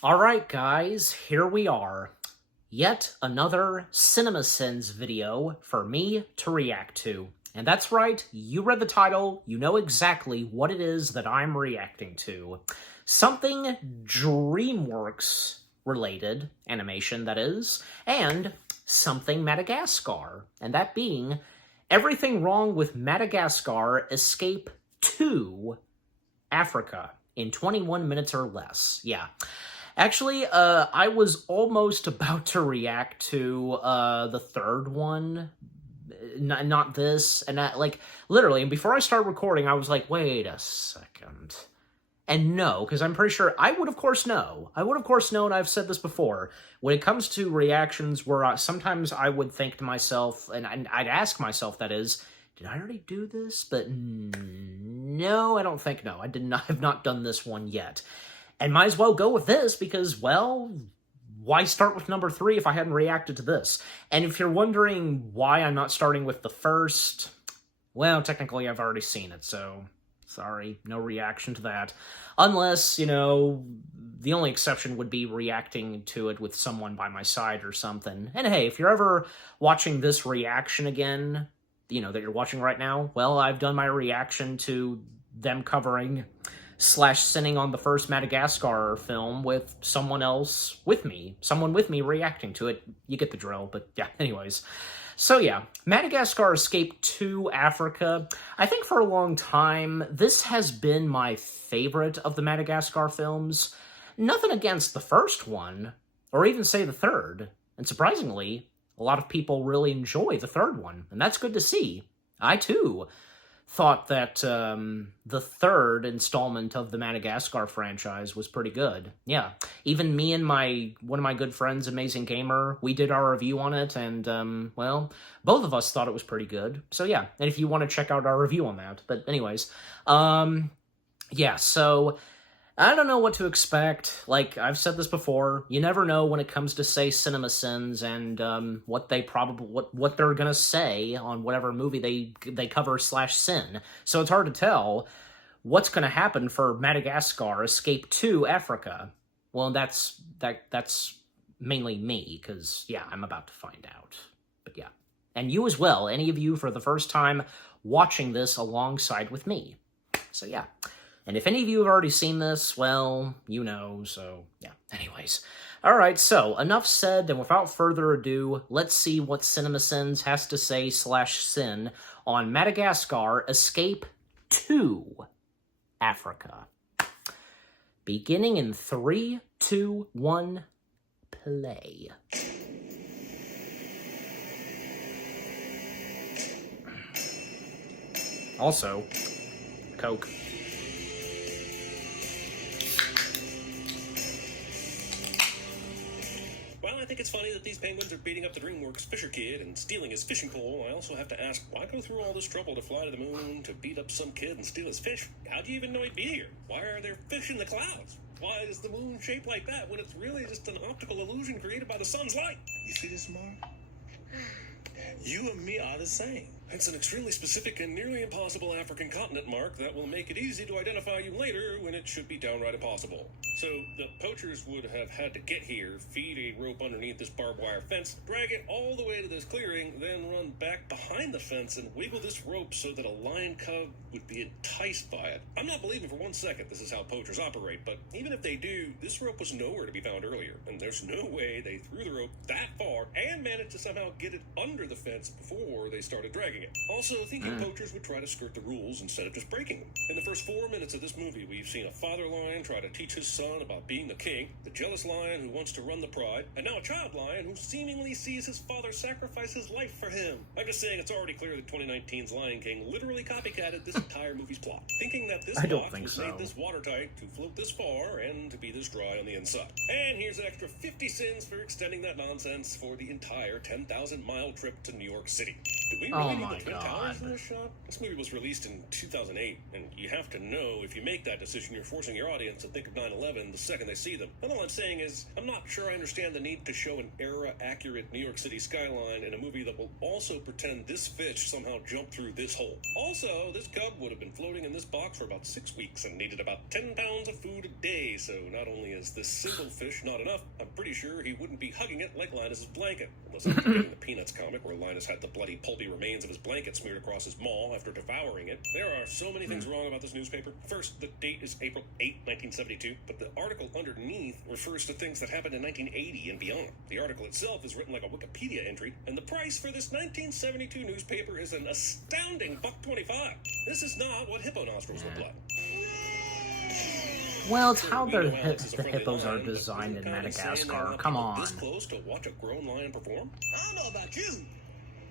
Alright guys, here we are. Yet another CinemaSins video for me to react to. And that's right, you read the title, you know exactly what it is that I'm reacting to. Something DreamWorks related, animation that is, and something Madagascar. And that being, Everything Wrong with Madagascar Escape to Africa in 21 minutes or less. Yeah. Actually, I was almost about to react to the third one, not this, and literally, and before I started recording, I was like, wait a second. And no, because I'm pretty sure I would, of course, know. I would, of course, know, and I've said this before. When it comes to reactions where sometimes I would think to myself, and I'd ask myself, that is, did I already do this? But no, I don't think no. I have not done this one yet. And might as well go with this because, well, why start with number 3 if I hadn't reacted to this? And if you're wondering why I'm not starting with the first, well, technically I've already seen it, so sorry, no reaction to that. Unless, you know, the only exception would be reacting to it with someone by my side or something. And hey, if you're ever watching this reaction again, you know, that you're watching right now, well, I've done my reaction to them covering / sinning on the first Madagascar film with someone else with me. Someone with me reacting to it. You get the drill, but yeah, anyways. So yeah, Madagascar Escape to Africa. I think for a long time, this has been my favorite of the Madagascar films. Nothing against the first one, or even say the third. And surprisingly, a lot of people really enjoy the third one, and that's good to see. I, too, thought that the third installment of the Madagascar franchise was pretty good. Yeah, even me and one of my good friends, Amazing Gamer, we did our review on it, and, well, both of us thought it was pretty good. So yeah, and if you want to check out our review on that. But anyways, yeah, so I don't know what to expect. Like, I've said this before, you never know when it comes to, say, CinemaSins and what they're gonna say on whatever movie they cover / sin. So it's hard to tell what's gonna happen for Madagascar Escape to Africa. Well, that's mainly me, because, yeah, I'm about to find out. But yeah. And you as well, any of you for the first time watching this alongside with me. So yeah. And if any of you have already seen this, well, you know, so yeah. Anyways. Alright, so enough said, and without further ado, let's see what CinemaSins has to say / sin on Madagascar Escape to Africa. Beginning in 3, 2, 1, play. Also, Coke. I think it's funny that these penguins are beating up the DreamWorks Fisher Kid and stealing his fishing pole. I also have to ask, why go through all this trouble to fly to the moon, to beat up some kid and steal his fish? How do you even know he'd be here? Why are there fish in the clouds? Why is the moon shaped like that when it's really just an optical illusion created by the sun's light? You see this, Mark? You and me are the same. It's an extremely specific and nearly impossible African continent, Mark, that will make it easy to identify you later when it should be downright impossible. So the poachers would have had to get here, feed a rope underneath this barbed wire fence, drag it all the way to this clearing, then run back behind the fence and wiggle this rope so that a lion cub would be enticed by it. I'm not believing for 1 second this is how poachers operate, but even if they do, this rope was nowhere to be found earlier, and there's no way they threw the rope that far and managed to somehow get it under the fence before they started dragging it. Also, thinking poachers would try to skirt the rules instead of just breaking them. In the first 4 minutes of this movie, we've seen a father lion try to teach his son about being the king, the jealous lion who wants to run the pride, and now a child lion who seemingly sees his father sacrifice his life for him. I'm just saying it's already clear that 2019's Lion King literally copycatted this entire movie's plot, thinking that this box was made this watertight to float this far and to be this dry on the inside. And here's an extra 50 cents for extending that nonsense for the entire 10,000-mile trip to New York City. Do we really need my Twin God. Towers in this shot? This movie was released in 2008, and you have to know if you make that decision, you're forcing your audience to think of 9/11 the second they see them. And all I'm saying is, I'm not sure I understand the need to show an era-accurate New York City skyline in a movie that will also pretend this fish somehow jumped through this hole. Also, this cub would have been floating in this box for about 6 weeks and needed about 10 pounds of food a day, so not only is this single fish not enough, I'm pretty sure he wouldn't be hugging it like Linus's blanket. Unless I'm forgetting the Peanuts comic where Linus had the bloody pulpy remains of his blanket smeared across his maw after devouring it. There are so many things wrong about this newspaper. First, the date is April 8, 1972, but the article underneath refers to things that happened in 1980 and beyond. The article itself is written like a Wikipedia entry, and the price for this 1972 newspaper is an astounding $1.25. This is not what hippo nostrils look like. Well, it's how the hippos are designed in Madagascar. Come on. This close to watch a grown lion perform? I don't know about you,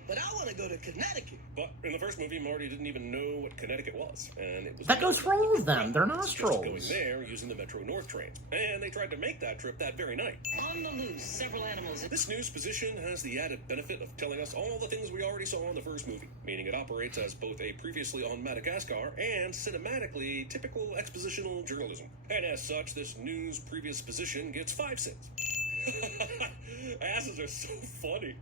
but I want to go to Connecticut. But in the first movie, Marty didn't even know what Connecticut was, and it was That goes wrong with them. They're just nostrils. going there using the Metro North train, and they tried to make that trip that very night. On the loose, several animals. This news position has the added benefit of telling us all the things we already saw in the first movie, meaning it operates as both a previously on Madagascar and cinematically typical expositional journalism. And as such, this news previous position gets 5 cents. Asses are so funny.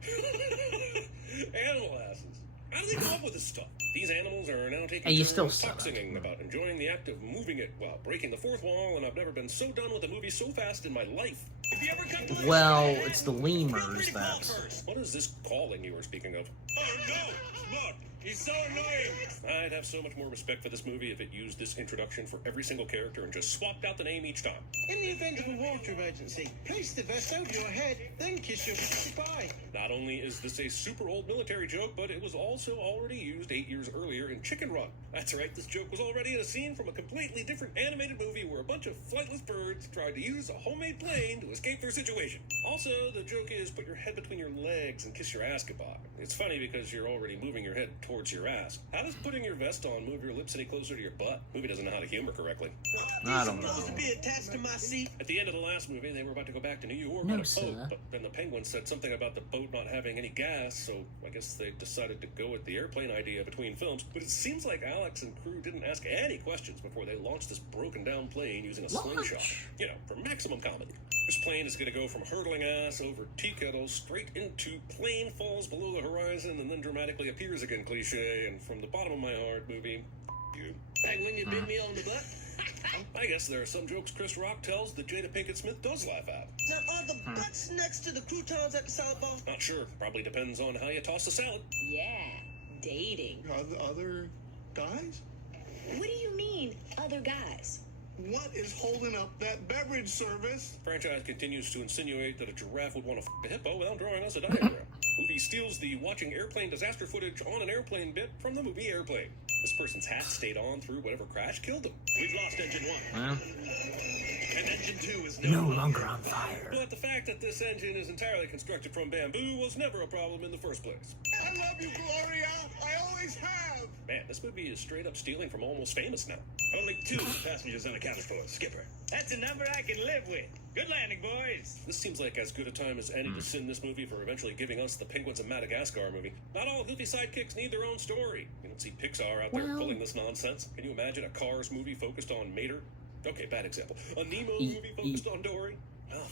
Animal asses. How do they come up with this stuff? These animals are now taking you turns still said talk that. singing about enjoying the act of moving it while breaking the fourth wall, and I've never been so done with a movie so fast in my life. If you ever come to Well, it's the lemurs that... What is this calling you were speaking of? Oh no, look, he's so annoying. I'd have so much more respect for this movie if it used this introduction for every single character and just swapped out the name each time. In the event of a water emergency, place the vest over your head, then kiss your goodbye. Not only is this a super old military joke, but it was also already used 8 years earlier in Chicken Run. That's right, this joke was already in a scene from a completely different animated movie where a bunch of flightless birds tried to use a homemade plane to escape their situation. Also, the joke is put your head between your legs and kiss your ass goodbye. It's funny because you're already moving your head towards your ass. How does putting your vest on move your lips any closer to your butt? Movie doesn't know how to humor correctly. I don't Supposed to know. be attached to my seat. At the end of the last movie, they were about to go back to New York No, on a sir. boat, but then the Penguins said something about the boat not having any gas, so I guess they decided to go with the airplane idea between films. But it seems like Alex and crew didn't ask any questions before they launched this broken-down plane using a slingshot. You know, for maximum comedy. This plane is going to go from hurtling ass over tea kettle straight into plane falls below the horizon and then dramatically appears again cliche, and from the bottom of my heart, movie, you. Like when you bit me on the butt. I guess there are some jokes Chris Rock tells that Jada Pinkett Smith does laugh at. Now, are the butts next to the croutons at the salad bar? Not sure. Probably depends on how you toss the salad. Yeah, dating. Other guys? What do you mean, other guys? What is holding up that beverage service? Franchise continues to insinuate that a giraffe would want to f a hippo without drawing us a diagram. Movie steals the watching airplane disaster footage on an airplane bit from the movie Airplane. This person's hat stayed on through whatever crash killed them. We've lost engine one. Well, And engine two is no longer on fire. But the fact that this engine is entirely constructed from bamboo was never a problem in the first place. I love you, Gloria. I always have. Man, this movie is straight up stealing from Almost Famous now. Only 2 passengers unaccounted for, Skipper. That's a number I can live with. Good landing, boys. This seems like as good a time as any to send this movie for eventually giving us the Penguins of Madagascar movie. Not all goofy sidekicks need their own story. You don't see Pixar out there Well- pulling this nonsense. Can you imagine a Cars movie focused on Mater? Okay, bad example. A Nemo movie focused on Dory? Oh,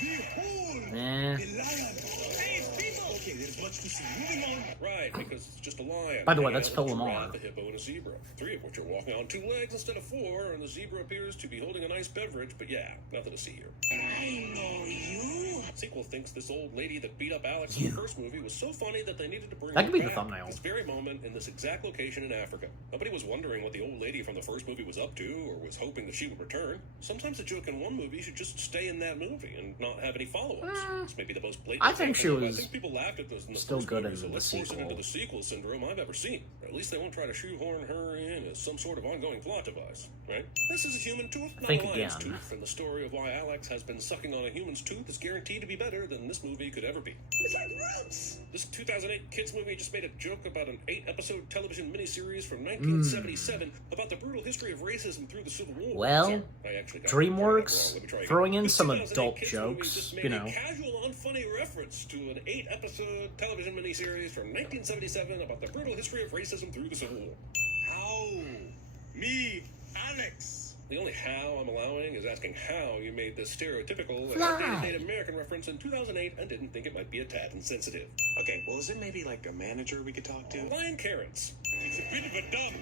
Behold, Eh. the lion. Hey, people! Okay, there's much to see. Moving on. right, because it's just a lion. By the way, hanging that's out with Phil a Lamar. giraffe, a hippo, and a zebra. 3 of which are walking on 2 legs instead of 4, and the zebra appears to be holding a nice beverage, but yeah, nothing to see here. I know you. Sequel thinks this old lady that beat up Alex in the first movie was so funny that they needed to bring That her could be the back thumbnail. this very moment in this exact location in Africa. Nobody was wondering what the old lady from the first movie was up to or was hoping that she would return. Sometimes a joke in one movie should just stay in that movie and not have any follow-ups. This may be the most blatant I think she example of, was I think people laughed at this in the still first good movie, in so the let's force it sequel. into the sequel syndrome I've ever seen. At least they won't try to shoehorn her in as some sort of ongoing plot device, right? This is a human tooth, not Think a lion's again. tooth, and the story of why Alex has been sucking on a human's tooth is guaranteed to be better than this movie could ever be. It's like roots. This 2008 kids movie just made a joke about an 8-episode television miniseries from 1977 about the brutal history of racism through the Civil War. Well, Sorry, I actually got DreamWorks that wrong. Let me try again. throwing in This some 2008 adult kids movie jokes, just made you a know. casual, unfunny reference to an 8-episode 8-episode television miniseries from 1977 about the brutal history of racism through the Civil War. How? Me, Alex. The only how I'm allowing is asking how you made this stereotypical and Fly. outdated Native American reference in 2008 and didn't think it might be a tad insensitive. Okay, well, is it maybe like a manager we could talk to? Lion Karens. It's a bit of a dump.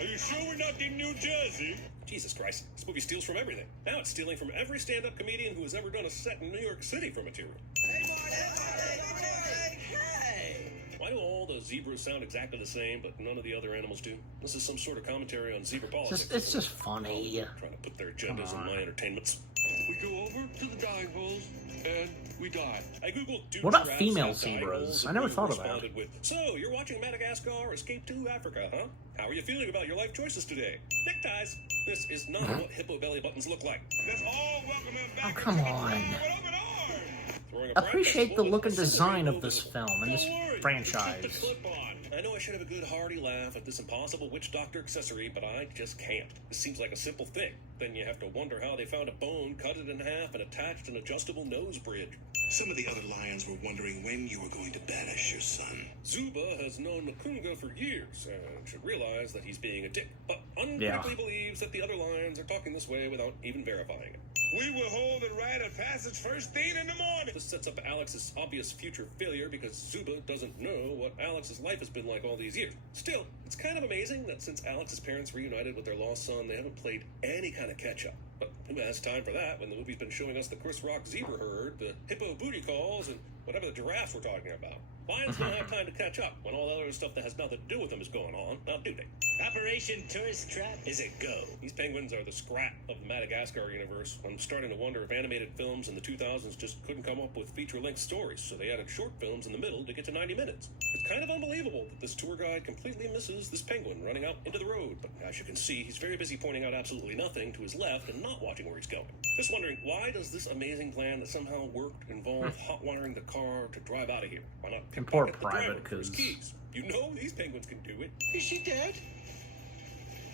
Are you sure we're not in New Jersey? Jesus Christ, this movie steals from everything. Now it's stealing from every stand-up comedian who has ever done a set in New York City for material. Why do all the zebras sound exactly the same, but none of the other animals do? This is some sort of commentary on zebra politics. It's just funny. Trying to put their agendas in my entertainments. We go over to the diving holes and we die. I googled dude What about giraffes female and diving zebras? holes, I and never Google thought of that. responded with, so, you're watching Madagascar Escape to Africa, huh? How are you feeling about your life choices today? Neckties. This is not what hippo belly buttons look like. Let's all welcome him back. Oh, come into the on. crowd with open arms. Throwing a Appreciate the practice look and ball, design of over this the- film and this Don't worry, keep the franchise. clip on. I know I should have a good hearty laugh at this impossible witch doctor accessory, but I just can't. This seems like a simple thing. Then you have to wonder how they found a bone, cut it in half, and attached an adjustable nose bridge. Some of the other lions were wondering when you were going to banish your son. Zuba has known Nakunga for years and should realize that he's being a dick, but uncritically believes that the other lions are talking this way without even verifying it. We will hold and rite of passage first thing in the morning. This sets up Alex's obvious future failure because Zuba doesn't know what Alex's life has been like all these years. Still, it's kind of amazing that since Alex's parents reunited with their lost son, they haven't played any kind of catch-up. But who has time for that when the movie's been showing us the Chris Rock zebra herd, the hippo booty calls, and whatever the giraffes we're talking about? Lions don't have time to catch up when all the other stuff that has nothing to do with them is going on, now do they? Operation Tourist Trap is a go. These penguins are the scrap of the Madagascar universe. I'm starting to wonder if animated films in the 2000s just couldn't come up with feature-length stories, so they added short films in the middle to get to 90 minutes. It's kind of unbelievable that this tour guide completely misses this penguin running out into the road, but as you can see, he's very busy pointing out absolutely nothing to his left and not watching where he's going. Just wondering, why does this amazing plan that somehow worked involve hot-wiring the car to drive out of here? Why not And poor pickpocket the Private, driver for his 'cause- keys? You know these penguins can do it. Is she dead?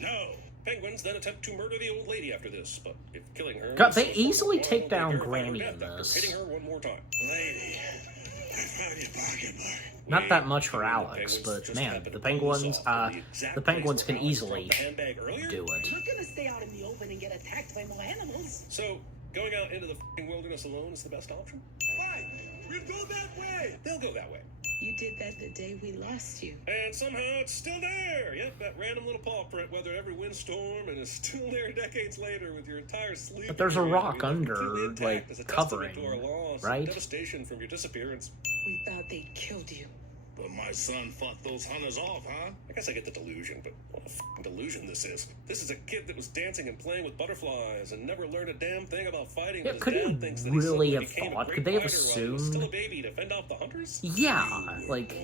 No. Penguins then attempt to murder the old lady after this, but if killing her... God, is they so easily important, take why down don't they verify her Granny death in after this. hitting her one more time? Lady, I found your pocketbook. Not that much for The Alex, penguins but just man, happened the to pull penguins, this off in the exact the place penguins where can Alex easily dropped the handbag earlier. do it. I'm not gonna stay out in the open and get attacked by more animals. So, going out into the f***ing wilderness alone is the best option? Right, we'll go that way. They'll go that way. You did that the day we lost you. And somehow it's still there. Yep, that random little paw print weathered every windstorm and is still there decades later with your entire sleep. But there's a period rock being left under, completely intact like, as a testament covering, to our loss right? and devastation from your disappearance. We thought they killed you. But my son fought those hunters off, huh? I guess I get the delusion, but what a f***ing delusion this is. This is a kid that was dancing and playing with butterflies and never learned a damn thing about fighting. Yeah, but could his he dad thinks that he really suddenly have became a thought? great Could they have fighter while he was still a assumed? baby to fend off the hunters? Yeah, like,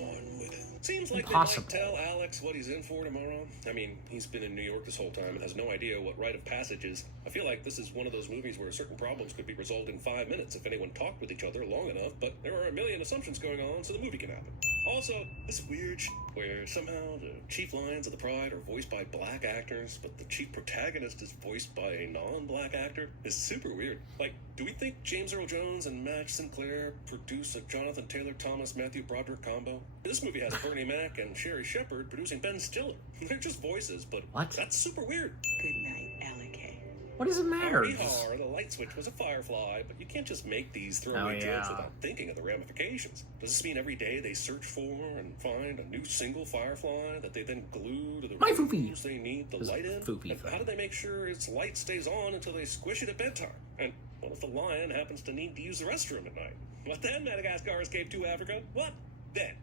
Seems like impossible. they might tell Alex what he's in for tomorrow. I mean, he's been in New York this whole time and has no idea what rite of passage is. I feel like this is one of those movies where certain problems could be resolved in 5 minutes if anyone talked with each other long enough, but there are a million assumptions going on, so the movie can happen. Also, this weird where somehow the chief lions of the pride are voiced by black actors, but the chief protagonist is voiced by a non-black actor is super weird. Like, do we think James Earl Jones and Madge Sinclair produce a Jonathan Taylor Thomas Matthew Broderick combo? This movie has Bernie Mac and Sherry Shepard producing Ben Stiller. They're just voices, but What? that's super weird. Good night, Alec. what does it matter? Hee-haw, the light switch was a firefly, but you can't just make these throwaway Oh, jokes yeah. without thinking of the ramifications. Does this mean every day they search for and find a new single firefly that they then glue to the My rooms foofy. they need the This light in? foofy And thing. how do they make sure its light stays on until they squish it at bedtime? And what if the lion happens to need to use the restroom at night? What then, Madagascar Escape to Africa? What then?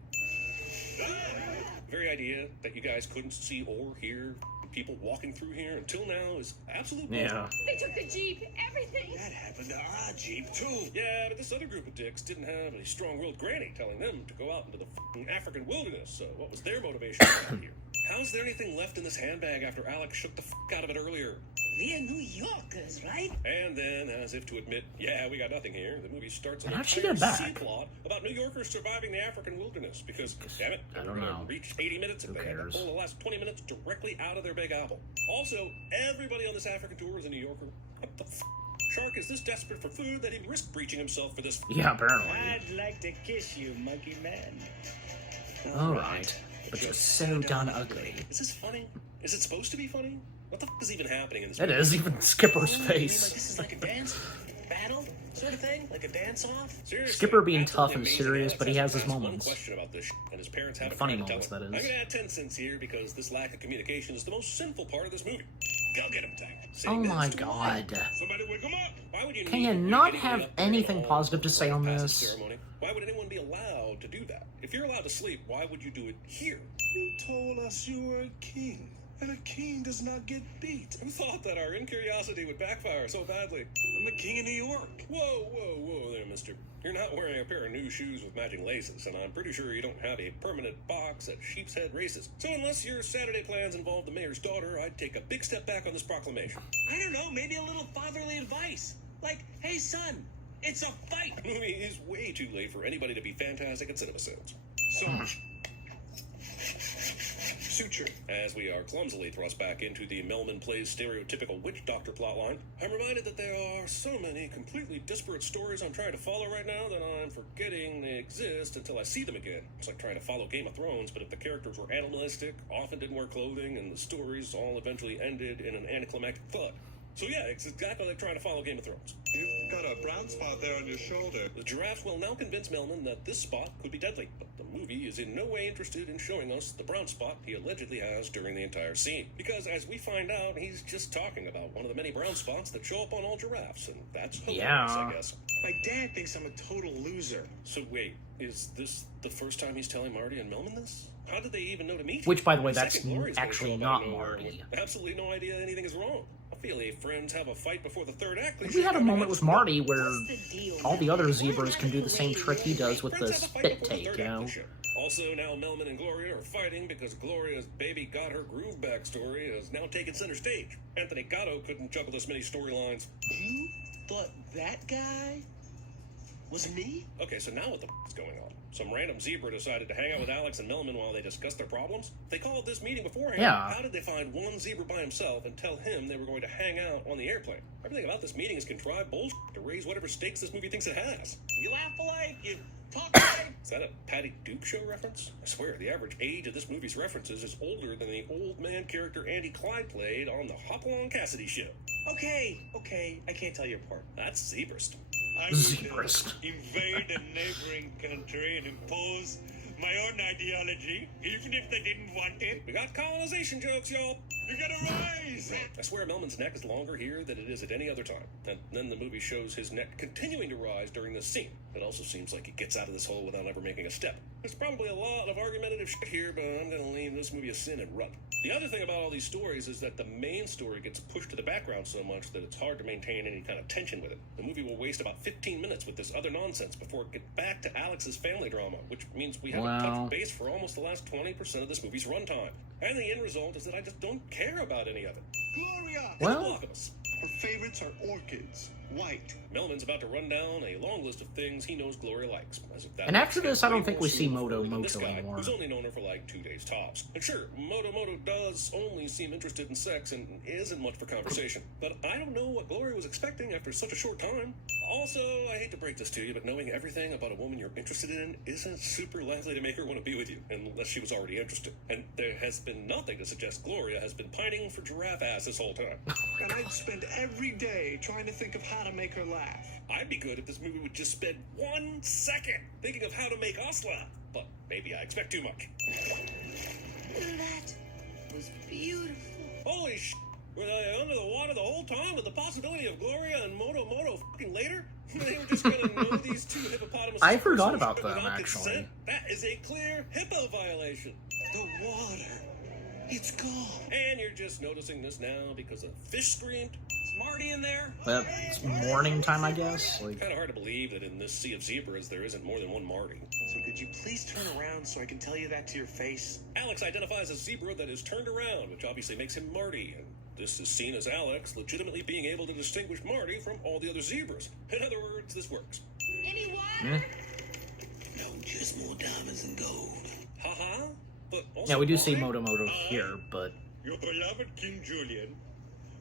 The very idea that you guys couldn't see or hear people walking through here until now is absolute bullshit. Yeah. They took the Jeep, everything. That happened to our Jeep, too. Yeah, but this other group of dicks didn't have a strong-willed granny telling them to go out into the f***ing African wilderness, so what was their motivation out here? How's there anything left in this handbag after Alex shook the f*** out of it earlier? We're New Yorkers, right? And then, as if to admit, yeah, we got nothing here, the movie starts an And how'd she entire get back? C-plot about New Yorkers surviving the African wilderness, because, damn it, I they don't were gonna know. reach 80 minutes if Who they had to cares? pull the last 20 minutes directly out of their Big Apple. Also, everybody on this African tour is a New Yorker. What the f***? Shark is this desperate for food that he'd risk breaching himself for this. Yeah, apparently. I'd like to kiss you, monkey man. Alright. But you're so done ugly. Is this funny? Is it supposed to be funny? What the f is even happening in this It movie? is, even Skipper's You mean like face. this is like a dance battle sort of thing? Like a dance-off? Seriously, Skipper being that's tough and amazing. serious, Alex but he has his to ask moments. One question about this and his parents haven't Funny tried to moments, tell him. that is. I'm gonna add 10 cents here because this lack of communication is the most sinful part of this movie. Go get him, Tank. Oh Saying this my to him. god. Somebody wake him up. Why would you Can need you to not get have up during anything a positive to say on passage this? ceremony? Why would anyone be allowed to do that? If you're allowed to sleep, why would you do it here? You told us you were a king, and a king does not get beat. Who thought that our incuriosity would backfire so badly? I'm the king of New York. Whoa there, mister. You're not wearing a pair of new shoes with matching laces, and I'm pretty sure you don't have a permanent box at Sheep's Head Races. So unless your Saturday plans involve the mayor's daughter, I'd take a big step back on this proclamation. I don't know, maybe a little fatherly advice. Like, hey son, it's a fight. The movie is way too late for anybody to be fantastic at cinema sales. So, suture. As we are clumsily thrust back into the Melman Plays stereotypical witch doctor plotline, I'm reminded that there are so many completely disparate stories I'm trying to follow right now that I'm forgetting they exist until I see them again. It's like trying to follow Game of Thrones, but if the characters were animalistic, often didn't wear clothing, and the stories all eventually ended in an anticlimactic flood. So yeah, it's exactly like trying to follow Game of Thrones. You've got a brown spot there on your shoulder. The giraffes will now convince Melman that this spot could be deadly, but the movie is in no way interested in showing us the brown spot he allegedly has during the entire scene. Because as we find out, he's just talking about one of the many brown spots that show up on all giraffes, and that's hilarious, I guess. My dad thinks I'm a total loser. So wait, is this the first time he's telling Marty and Melman this? How did they even know to meet? Which, by the way, The that's second Glory's gonna actually show up not out of nowhere Marty. with absolutely no idea anything is wrong. I feel if friends have a fight before the third act. We had a moment with Marty where What's the deal? all the other zebras can do the same trick he does with the Friends have a fight spit before the take, third you act know? of the show. Also, now Melman and Gloria are fighting because Gloria's baby got her groove backstory has now taken center stage. Anthony Gatto couldn't juggle this many storylines. You thought that guy was me? Okay, so now what the is going on? Some random zebra decided to hang out with Alex and Melman while they discussed their problems? They called this meeting beforehand. Yeah. How did they find one zebra by himself and tell him they were going to hang out on the airplane? Everything about this meeting is contrived bullshit to raise whatever stakes this movie thinks it has. You laugh alike, you talk alike. Is that a Patty Duke Show reference? I swear, the average age of this movie's references is older than the old man character Andy Clyde played on the Hopalong Cassidy show. Okay, I can't tell you apart. That's zebrist. I Zebrist. would invade a neighboring country and impose my own ideology, even if they didn't want it. We got colonization jokes, y'all. You gotta rise! I swear Melman's neck is longer here than it is at any other time. And then the movie shows his neck continuing to rise during this scene. It also seems like he gets out of this hole without ever making a step. There's probably a lot of argumentative shit here, but I'm gonna leave this movie a sin and run. The other thing about all these stories is that the main story gets pushed to the background so much that it's hard to maintain any kind of tension with it. The movie will waste about 15 minutes with this other nonsense before it gets back to Alex's family drama, which means we haven't touched base for almost the last 20% of this movie's runtime. And the end result is that I just don't care about any of it. Gloria! The Well, block of us. Her favorites are orchids, white. Melman's about to run down a long list of things he knows Gloria likes. As if that And after makes this, him I don't way think more we see suitable Moto than this Moto guy, anymore. who's only known her for like 2 days tops. And sure, Moto does only seem interested in sex and isn't much for conversation. But I don't know what Gloria was expecting after such a short time. Also, I hate to break this to you, but knowing everything about a woman you're interested in isn't super likely to make her want to be with you, unless she was already interested. And there has been nothing to suggest Gloria has been pining for giraffe ass this whole time. And I'd spend every day trying to think of how to make her laugh. I'd be good if this movie would just spend 1 second thinking of how to make us laugh. But maybe I expect too much. That was beautiful. Holy sh! Were they under the water the whole time with the possibility of Gloria and Moto fucking later? They were just gonna know these two hippopotamuses. I forgot about them, without actually. consent? That is a clear hippo violation. The water. It's gone. And you're just noticing this now because a fish screamed? Is Marty in there? Well, it's morning time, I guess. Like, Kind of hard to believe that in this sea of zebras there isn't more than one Marty. So could you please turn around so I can tell you that to your face? Alex identifies a zebra that is turned around, which obviously makes him Marty, and this is seen as Alex legitimately being able to distinguish Marty from all the other zebras. In other words, this works. Any water? No, just more diamonds and gold. Haha. But also yeah, we do see Marty? Moto here, but Your beloved King Julian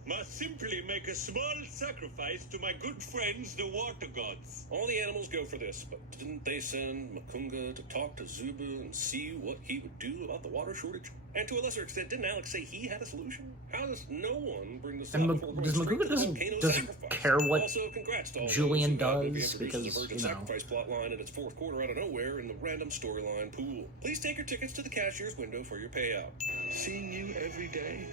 must simply make a small sacrifice to my good friends, the water gods. All the animals go for this, but didn't they send Makunga to talk to Zuba and see what he would do about the water shortage? And to a lesser extent, didn't Alex say he had a solution? How does no one bring this And up before does going straight Makunga to the volcano doesn't sacrifice? care what Also, congrats to all Julian those who got does, movie because, introduces a virgin you know. sacrifice plot line in its fourth quarter out of nowhere in the random storyline pool. Please take your tickets to the cashier's window for your payout. Seeing you every day,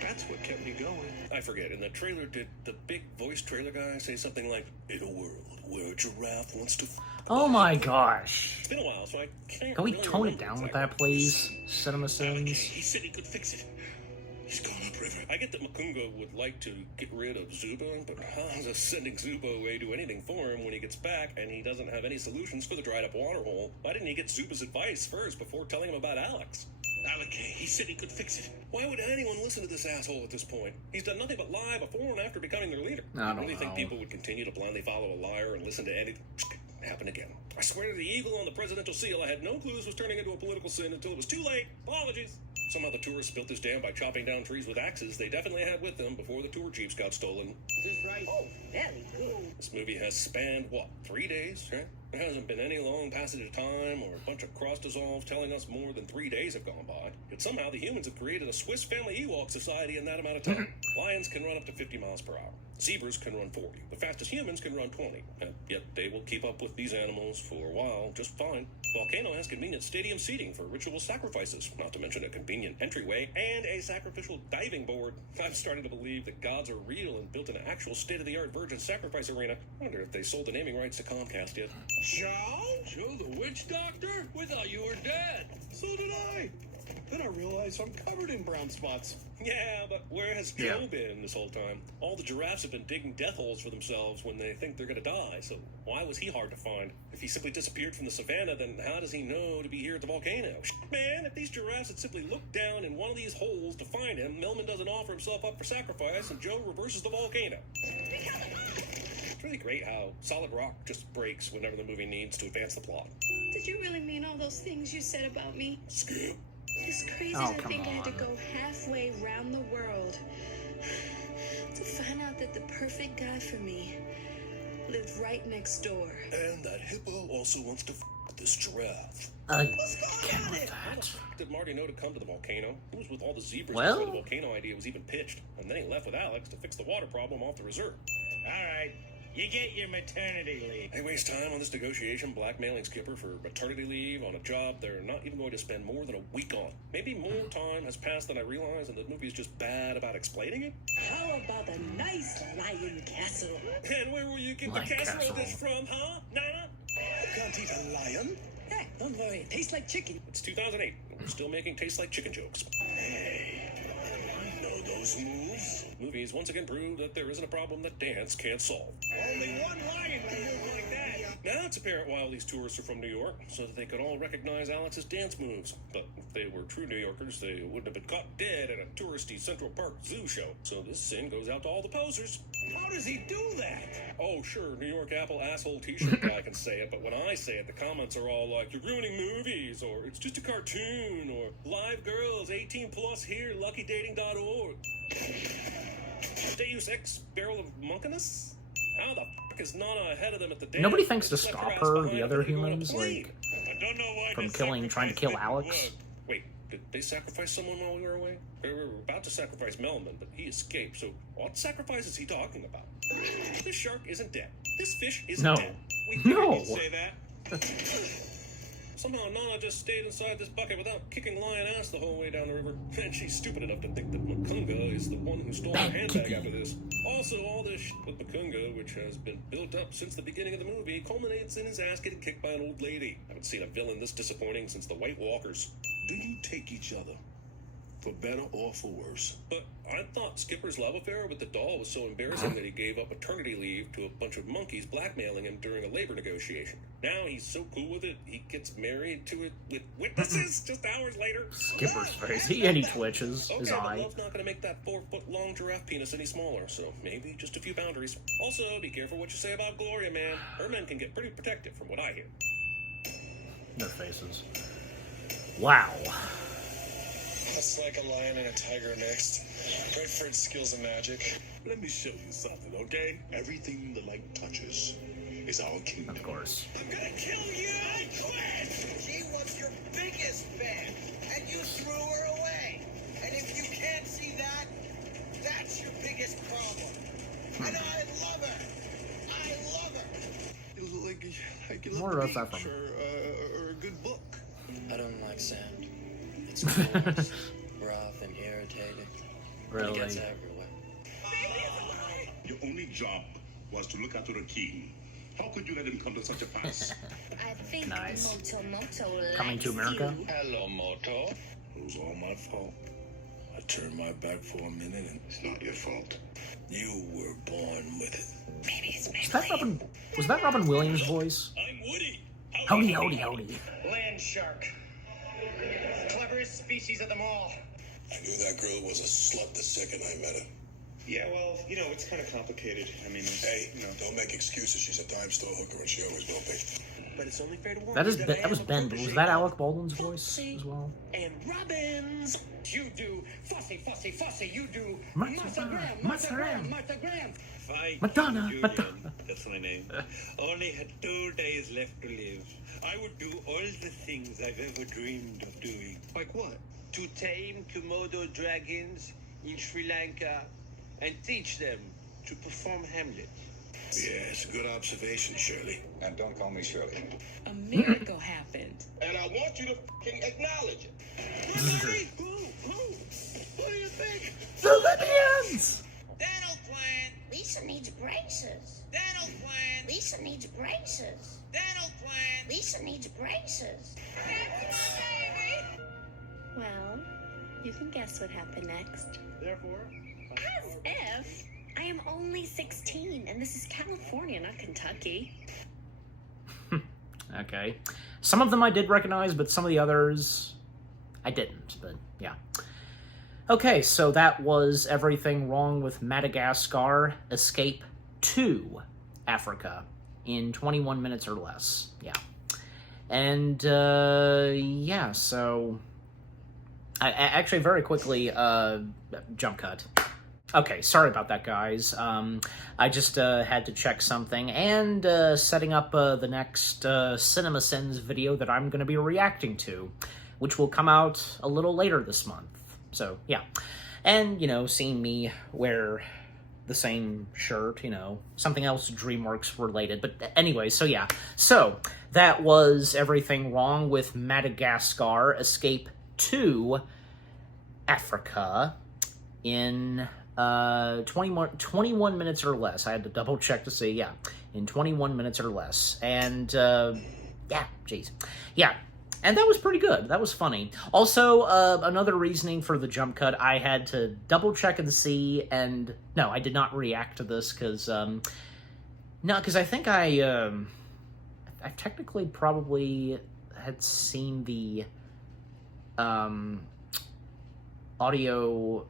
that's what kept me going. I forget, in the trailer, did the big voice trailer guy say something like, "In a world where a giraffe wants to Oh my gosh. It's been a while, so I can't Can we really tone it remember down with exactly. that, please? Cinema Okay, Sins. he said he could fix it. He's gone upriver. I get that Makunga would like to get rid of Zuba, but how does sending Zuba away do anything for him when he gets back and he doesn't have any solutions for the dried up water hole? Why didn't he get Zuba's advice first before telling him about Alex? Okay, he said he could fix it. Why would anyone listen to this asshole at this point? He's done nothing but lie before and after becoming their leader. I don't really think know. people would continue to blindly follow a liar and listen to anything? Happen again. I swear to the eagle on the presidential seal, I had no clue this was turning into a political sin until it was too late. Apologies. Somehow the tourists built this dam by chopping down trees with axes they definitely had with them before the tour jeeps got stolen. This right. Oh, very good. This movie has spanned, what, 3 days, right? There hasn't been any long passage of time or a bunch of cross dissolves telling us more than 3 days have gone by. Yet somehow the humans have created a Swiss Family Ewok society in that amount of time. Lions can run up to 50 miles per hour. Zebras can run 40. The fastest humans can run 20. And yet they will keep up with these animals for a while just fine. Volcano has convenient stadium seating for ritual sacrifices, not to mention a convenient entryway and a sacrificial diving board. I'm starting to believe that gods are real and built an actual state-of-the-art virgin sacrifice arena. I wonder if they sold the naming rights to Comcast yet. Joe the witch doctor? We thought you were dead. So did I. Then I realized I'm covered in brown spots. Yeah, but where has Joe been this whole time? All the giraffes have been digging death holes for themselves when they think they're gonna die, so why was he hard to find? If he simply disappeared from the savannah, then how does he know to be here at the volcano? Man, if these giraffes had simply looked down in one of these holes to find him, Melman doesn't offer himself up for sacrifice, and Joe reverses the volcano. It's really great how solid rock just breaks whenever the movie needs to advance the plot. Did you really mean all those things you said about me? Skip. It's crazy Oh, to come think I had to on. go halfway around the world to find out that the perfect guy for me lived right next door. And that hippo also wants to this giraffe. Again with How the that. fuck did Marty know to come to the volcano? He was with all the zebras Well- before the volcano idea was even pitched. And then he left with Alex to fix the water problem off the reserve. All right, you get your maternity leave. They waste time on this negotiation, blackmailing Skipper for maternity leave on a job they're not even going to spend more than a week on. Maybe more time has passed than I realized, and the movie is just bad about explaining it. How about a nice lion castle? And where will you get Lion the casserole casserole. dish from, huh, Nana? I can't eat a lion. Hey, don't worry, it tastes like chicken. It's 2008, and we're still making taste like chicken jokes. Hey, I know those moves. Movies once again prove that there isn't a problem that dance can't solve. Only one lion can move like that. Now it's apparent why all these tourists are from New York, so that they could all recognize Alex's dance moves. But if they were true New Yorkers, they wouldn't have been caught dead at a touristy Central Park Zoo show. So this sin goes out to all the posers. How does he do that? Oh, sure, New York Apple asshole t-shirt guy can say it, but when I say it, the comments are all like, "You're ruining movies," or "It's just a cartoon," or "Live girls, 18 plus here, luckydating.org. Deus Ex Barrel of Monkiness? How the fuck is Nana ahead of them at the dance? Nobody thinks to Just left stop ass her, behind the other and going to humans, plane. like, I don't know why from the trying to sacrifice kill didn't Alex. work. Wait, did they sacrifice someone while we were away? They were about to sacrifice Melman, but he escaped, so what sacrifice is he talking about? This shark isn't dead. This fish isn't No. dead. We No. didn't say that. Somehow Nana just stayed inside this bucket without kicking lion ass the whole way down the river. And she's stupid enough to think that Makunga is the one who stole her handbag after this. Also, all this shit with Makunga, which has been built up since the beginning of the movie, culminates in his ass getting kicked by an old lady. I haven't seen a villain this disappointing since the White Walkers. Do you take each other? For better or for worse? But I thought Skipper's love affair with the doll was so embarrassing that he gave up paternity leave to a bunch of monkeys blackmailing him during a labor negotiation. Now he's so cool with it, he gets married to it with witnesses just hours later. Skipper's crazy, and he twitches Okay, his but eye. love's not going to make that 4-foot-long giraffe penis any smaller, so maybe just a few boundaries. Also, be careful what you say about Gloria, man. Her men can get pretty protective from what I hear. Their faces. Wow. That's like a lion and a tiger next. Redford's skills and magic. Let me show you something, okay? Everything the light touches is our kingdom. Of course. I'm gonna kill you! I quit! She was your biggest fan, and you threw her away. And if you can't see that, that's your biggest problem. And I love her. I love her. Like you More love of that the beach from or a good book. I don't like sand. It's cold, rough, and irritating. Really? It gets everywhere. Your only job was to look after the king. How could you let him come to such a pass? I think Nice. Moto Coming to America? Hello, Moto. It was all my fault. I turned my back for a minute and It's not your fault. you were born with it. Maybe it's Was that Robin Williams' voice? I'm Woody. Howdy, howdy, howdy. Land shark. Cleverest species of them all. I knew that girl was a slut the second I met her. Yeah, well, you know, it's kind of complicated. I mean, Hey, don't make excuses. She's a dime store hooker and she always will be. but it's only fair to warn That you that was I am a Ben, but was that Alec Baldwin's voice as well? And Robbins. You do fussy. You do Martha Graham. Fight Madonna, Julian, Madonna. that's my name. Only had 2 days left to live. I would do all the things I've ever dreamed of doing. Like what? To tame Komodo dragons in Sri Lanka and teach them to perform Hamlet. Yes, good observation, Shirley. And don't call me Shirley. A miracle happened. And I want you to fucking acknowledge it. Really? Who do you think? The Libyans! Dental plan. Lisa needs braces. Dental plan. Lisa needs braces. Dental plan. Lisa needs braces. Well, you can guess what happened next. Therefore, As if I am only 16 and this is California, not Kentucky. Okay. Some of them I did recognize, but some of the others I didn't, but yeah. Okay, so that was Everything Wrong with Madagascar, Escape to Africa in 21 minutes or less. Yeah. And, yeah, so... I actually, very quickly, jump cut. Okay, sorry about that, guys. I just had to check something, and setting up the next CinemaSins video that I'm going to be reacting to, which will come out a little later this month. So, yeah. And, you know, seeing me wear the same shirt, you know, something else DreamWorks related. But anyway, so yeah. So, that was Everything Wrong with Madagascar, Escape to Africa in 21 minutes or less. I had to double check to see, yeah, in 21 minutes or less. And, yeah, jeez. Yeah, and that was pretty good. That was funny. Also, another reasoning for the jump cut, I had to double check and see, and no, I did not react to this, because, no, because I think I technically probably had seen the, audio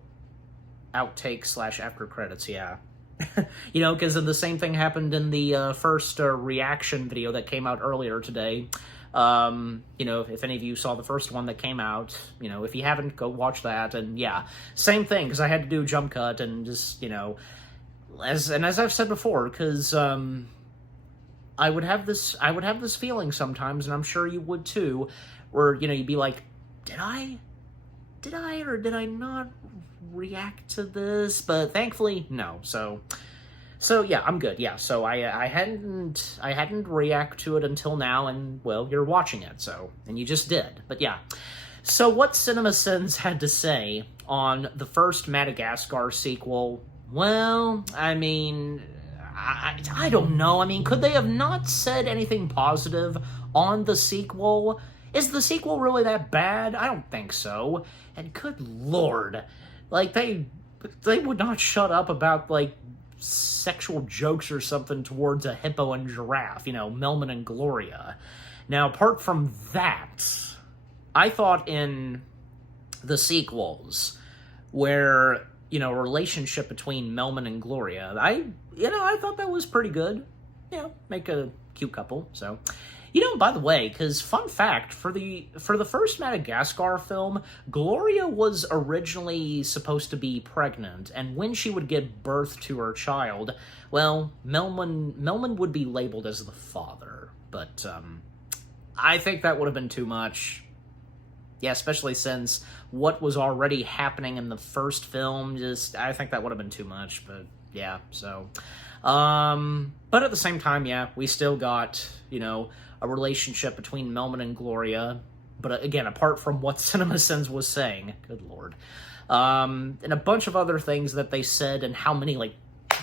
outtake / after credits, yeah. You know, because the same thing happened in the first reaction video that came out earlier today. You know, if any of you saw the first one that came out, you know, if you haven't, go watch that. And yeah, same thing, because I had to do a jump cut and just, you know, as I've said before, because I would have this feeling sometimes, and I'm sure you would too, where, you know, you'd be like, did I or did I not react to this? But thankfully, no. So yeah, I'm good. Yeah, so I hadn't react to it until now, and well, you're watching it, so, and you just did. But yeah. So what CinemaSins had to say on the first Madagascar sequel, well, I mean, I don't know. I mean, could they have not said anything positive on the sequel? Is the sequel really that bad? I don't think so. And good lord, like, they would not shut up about, like, sexual jokes or something towards a hippo and giraffe, you know, Melman and Gloria. Now, apart from that, I thought in the sequels, where, you know, a relationship between Melman and Gloria, I thought that was pretty good. You know, make a cute couple, so... You know, by the way, because fun fact, for the first Madagascar film, Gloria was originally supposed to be pregnant, and when she would give birth to her child, well, Melman would be labeled as the father. But I think that would have been too much. Yeah, especially since what was already happening in the first film, I think that would have been too much, but yeah, so. But at the same time, yeah, we still got, you know, a relationship between Melman and Gloria, but again, apart from what CinemaSins was saying, good lord, and a bunch of other things that they said and how many, like,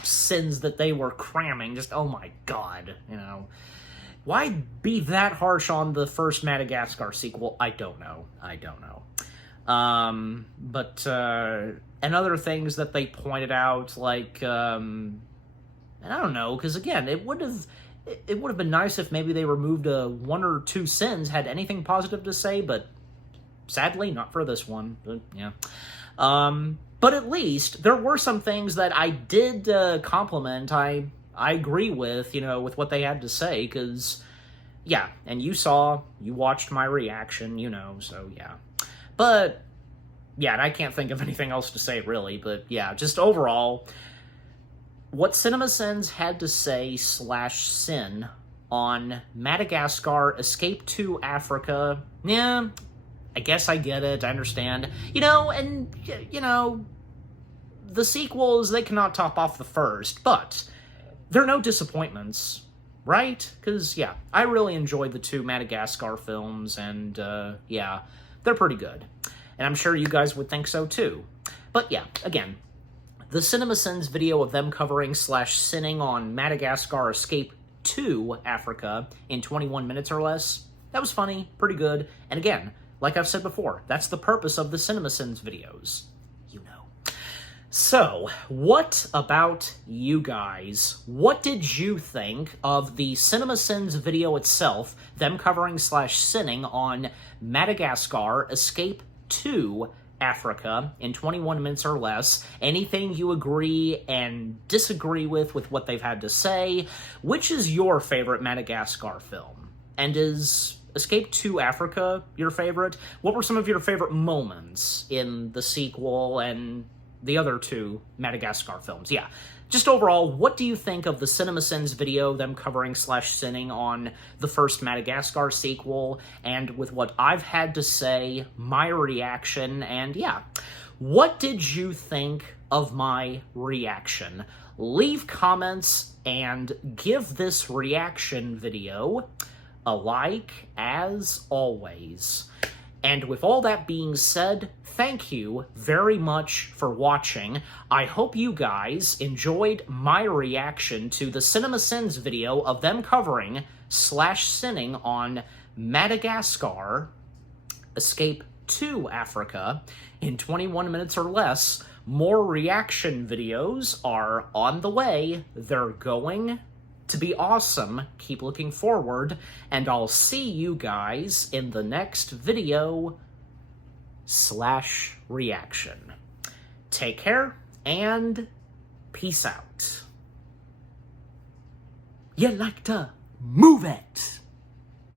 sins that they were cramming, just, oh my god, you know. Why be that harsh on the first Madagascar sequel? I don't know. And other things that they pointed out, like, and I don't know, because again, it would have been nice if maybe they removed one or two sins, had anything positive to say, but sadly, not for this one. But, yeah. But at least there were some things that I did compliment. I agree with, you know, with what they had to say, because, yeah, and you watched my reaction, you know, so, yeah. But, yeah, and I can't think of anything else to say, really, but, yeah, just overall, what CinemaSins had to say /sin on Madagascar Escape to Africa, yeah, I guess I get it, I understand. You know, and, you know, the sequels, they cannot top off the first, but there are no disappointments, right? Because, yeah, I really enjoyed the two Madagascar films, and, yeah, they're pretty good. And I'm sure you guys would think so, too. But, yeah, again, the CinemaSins video of them covering /sinning on Madagascar Escape to Africa in 21 minutes or less, that was funny, pretty good, and again, like I've said before, that's the purpose of the CinemaSins videos. You know. So, what about you guys? What did you think of the CinemaSins video itself, them covering /sinning on Madagascar Escape to Africa in 21 minutes or less? Anything you agree and disagree with what they've had to say? Which is your favorite Madagascar film? And is Escape to Africa your favorite? What were some of your favorite moments in the sequel and the other two Madagascar films? Yeah, just overall, what do you think of the CinemaSins video, them covering /sinning on the first Madagascar sequel, and with what I've had to say, my reaction, and yeah, what did you think of my reaction? Leave comments and give this reaction video a like, as always. And with all that being said, thank you very much for watching. I hope you guys enjoyed my reaction to the CinemaSins video of them covering /sinning on Madagascar Escape to Africa in 21 minutes or less. More reaction videos are on the way. They're going to be awesome. Keep looking forward, and I'll see you guys in the next video /reaction. Take care, and peace out. You like to move it.